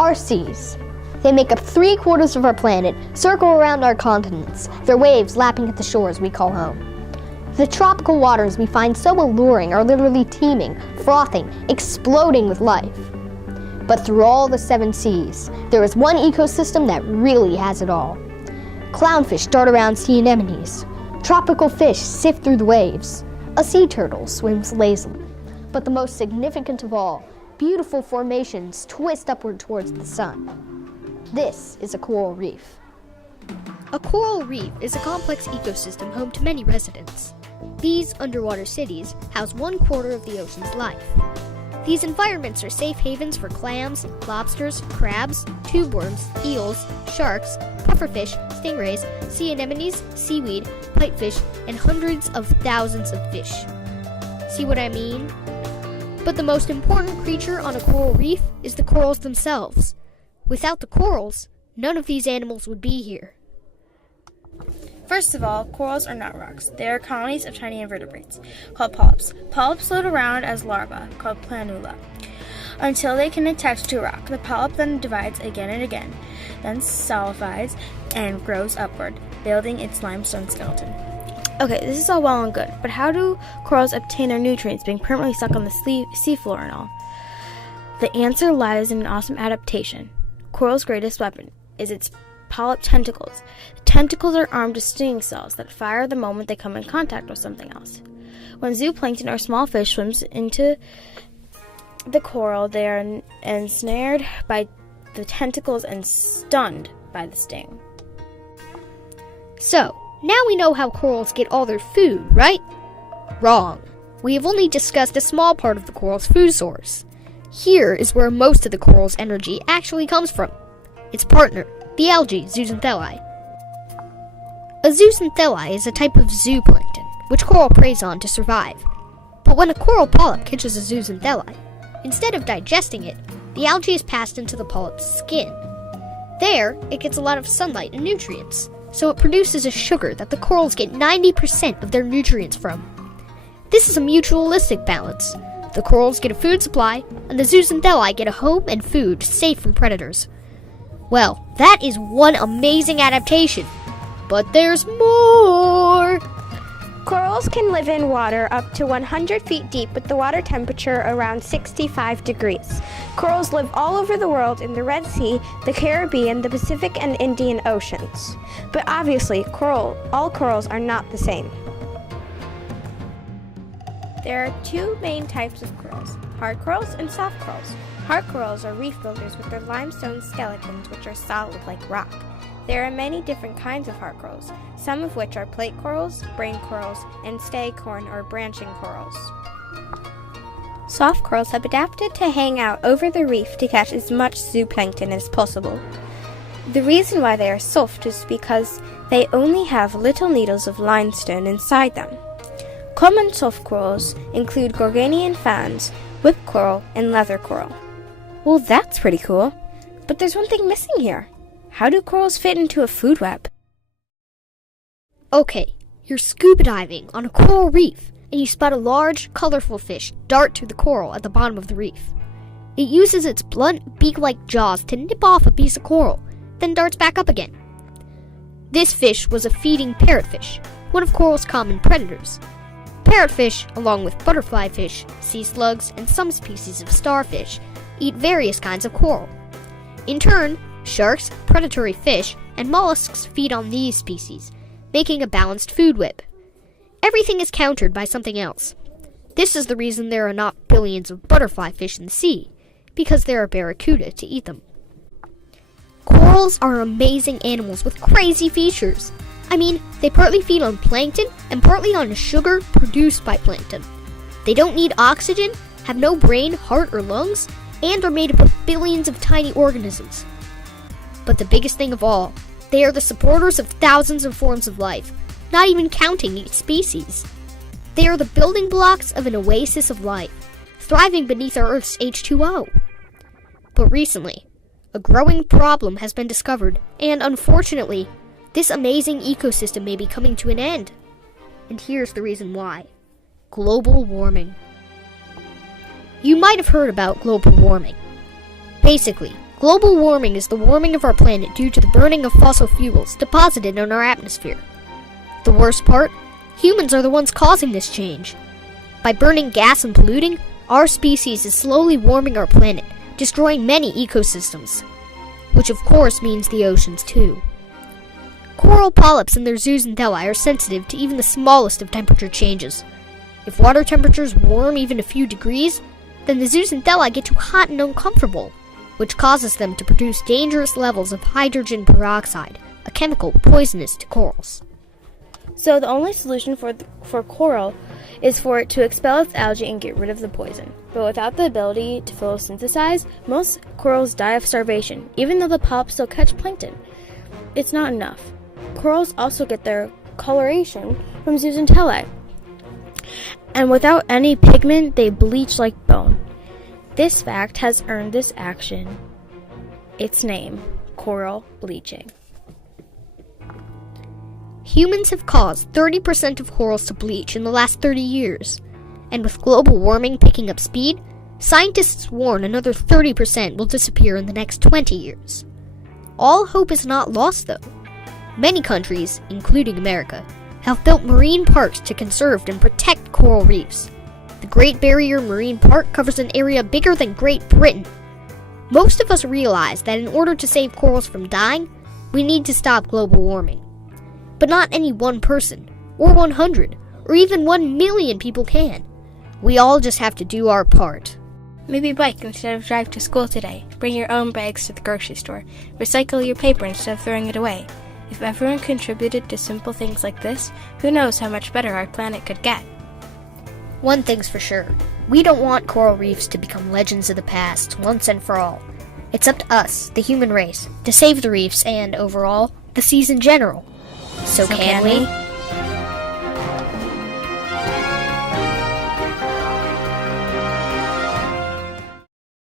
Our seas. They make up 3/4 of our planet, circle around our continents, their waves lapping at the shores we call home. The tropical waters we find so alluring are literally teeming, frothing, exploding with life. But through all the 7 seas, there is one ecosystem that really has it all. Clownfish dart around sea anemones. Tropical fish sift through the waves. A sea turtle swims lazily. But the most significant of all, beautiful formations twist upward towards the sun. This is a coral reef. A coral reef is a complex ecosystem home to many residents. These underwater cities house 1/4 of the ocean's life. These environments are safe havens for clams, lobsters, crabs, tube worms, eels, sharks, pufferfish, stingrays, sea anemones, seaweed, pipefish, and hundreds of thousands of fish. See what I mean? But the most important creature on a coral reef is the corals themselves. Without the corals, none of these animals would be here. First of all, corals are not rocks. They are colonies of tiny invertebrates, called polyps. Polyps float around as larvae, called planula, until they can attach to a rock. The polyp then divides again and again, then solidifies and grows upward, building its limestone skeleton. Okay, this is all well and good, but how do corals obtain their nutrients being permanently stuck on the seafloor and all? The answer lies in an awesome adaptation. Coral's greatest weapon is its polyp tentacles. The tentacles are armed with stinging cells that fire the moment they come in contact with something else. When zooplankton or small fish swims into the coral, they are ensnared by the tentacles and stunned by the sting. So, now we know how corals get all their food, right? Wrong. We have only discussed a small part of the coral's food source. Here is where most of the coral's energy actually comes from. Its partner, the algae zooxanthellae. A zooxanthellae is a type of zooplankton, which coral preys on to survive. But when a coral polyp catches a zooxanthellae, instead of digesting it, the algae is passed into the polyp's skin. There, it gets a lot of sunlight and nutrients, so it produces a sugar that the corals get 90% of their nutrients from. This is a mutualistic balance. The corals get a food supply, and the zooxanthellae get a home and food safe from predators. Well, that is one amazing adaptation. But there's more! Corals can live in water up to 100 feet deep with the water temperature around 65 degrees. Corals live all over the world in the Red Sea, the Caribbean, the Pacific, and Indian Oceans. But obviously, all corals are not the same. There are 2 main types of corals, hard corals and soft corals. Hard corals are reef builders with their limestone skeletons, which are solid like rock. There are many different kinds of hard corals, some of which are plate corals, brain corals, and staghorn or branching corals. Soft corals have adapted to hang out over the reef to catch as much zooplankton as possible. The reason why they are soft is because they only have little needles of limestone inside them. Common soft corals include Gorganian fans, whip coral, and leather coral. Well, that's pretty cool. But there's one thing missing here. How do corals fit into a food web? Okay, you're scuba diving on a coral reef, and you spot a large, colorful fish dart through the coral at the bottom of the reef. It uses its blunt, beak-like jaws to nip off a piece of coral, then darts back up again. This fish was a feeding parrotfish, one of coral's common predators. Parrotfish, along with butterfly fish, sea slugs, and some species of starfish, eat various kinds of coral. In turn, sharks, predatory fish, and mollusks feed on these species, making a balanced food web. Everything is countered by something else. This is the reason there are not billions of butterfly fish in the sea, because there are barracuda to eat them. Corals are amazing animals with crazy features. I mean, they partly feed on plankton and partly on sugar produced by plankton. They don't need oxygen, have no brain, heart, or lungs, and are made up of billions of tiny organisms. But the biggest thing of all, they are the supporters of thousands of forms of life, not even counting each species. They are the building blocks of an oasis of life, thriving beneath our Earth's H2O. But recently, a growing problem has been discovered, and unfortunately, this amazing ecosystem may be coming to an end. And here's the reason why. Global warming. You might have heard about global warming. Basically, Global warming is the warming of our planet due to the burning of fossil fuels deposited in our atmosphere. The worst part? Humans are the ones causing this change. By burning gas and polluting, our species is slowly warming our planet, destroying many ecosystems, which of course means the oceans too. Coral polyps and their zooxanthellae are sensitive to even the smallest of temperature changes. If water temperatures warm even a few degrees, then the zooxanthellae get too hot and uncomfortable, which causes them to produce dangerous levels of hydrogen peroxide, a chemical poisonous to corals. So the only solution for coral is for it to expel its algae and get rid of the poison. But without the ability to photosynthesize, most corals die of starvation, even though the polyps still catch plankton. It's not enough. Corals also get their coloration from zooxanthellae. And without any pigment, they bleach like bone. This fact has earned this action its name, coral bleaching. Humans have caused 30% of corals to bleach in the last 30 years, and with global warming picking up speed, scientists warn another 30% will disappear in the next 20 years. All hope is not lost, though. Many countries, including America, have built marine parks to conserve and protect coral reefs. The Great Barrier Marine Park covers an area bigger than Great Britain. Most of us realize that in order to save corals from dying, we need to stop global warming. But not any one person, or 100, or even 1 million people can. We all just have to do our part. Maybe bike instead of drive to school today. Bring your own bags to the grocery store. Recycle your paper instead of throwing it away. If everyone contributed to simple things like this, who knows how much better our planet could get. One thing's for sure. We don't want coral reefs to become legends of the past, once and for all. It's up to us, the human race, to save the reefs and, overall, the seas in general. So can we?